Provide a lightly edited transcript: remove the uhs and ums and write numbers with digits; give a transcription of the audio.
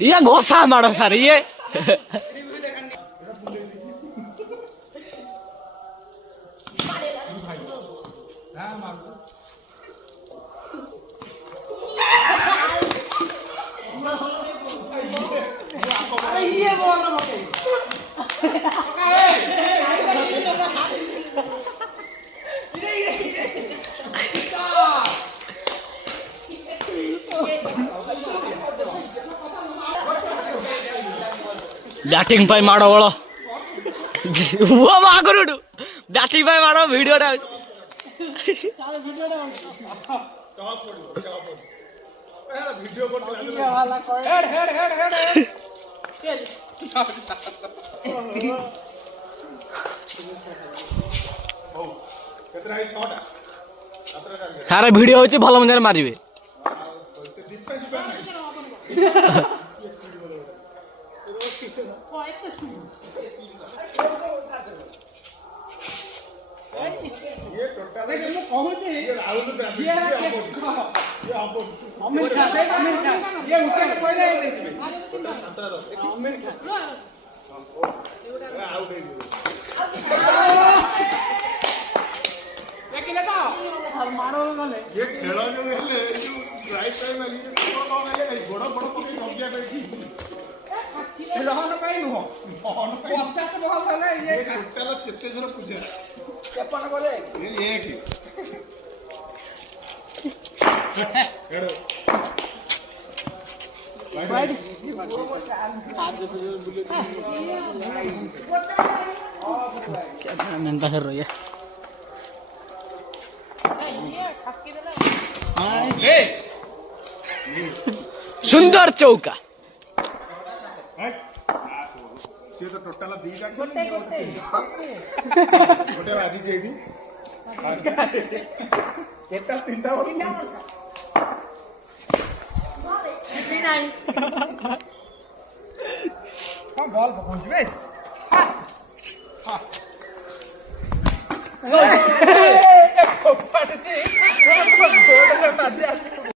ये घोसा मारो सर ये बैटिंग पे मारो बोलो वो मागुरुडु बैटिंग पे मारो वीडियो डा सारे वीडियो होची भलो मजा मारिबे सुंदर चौका तो टोटल गोटे बाजी तीनटा बॉल पहुंचे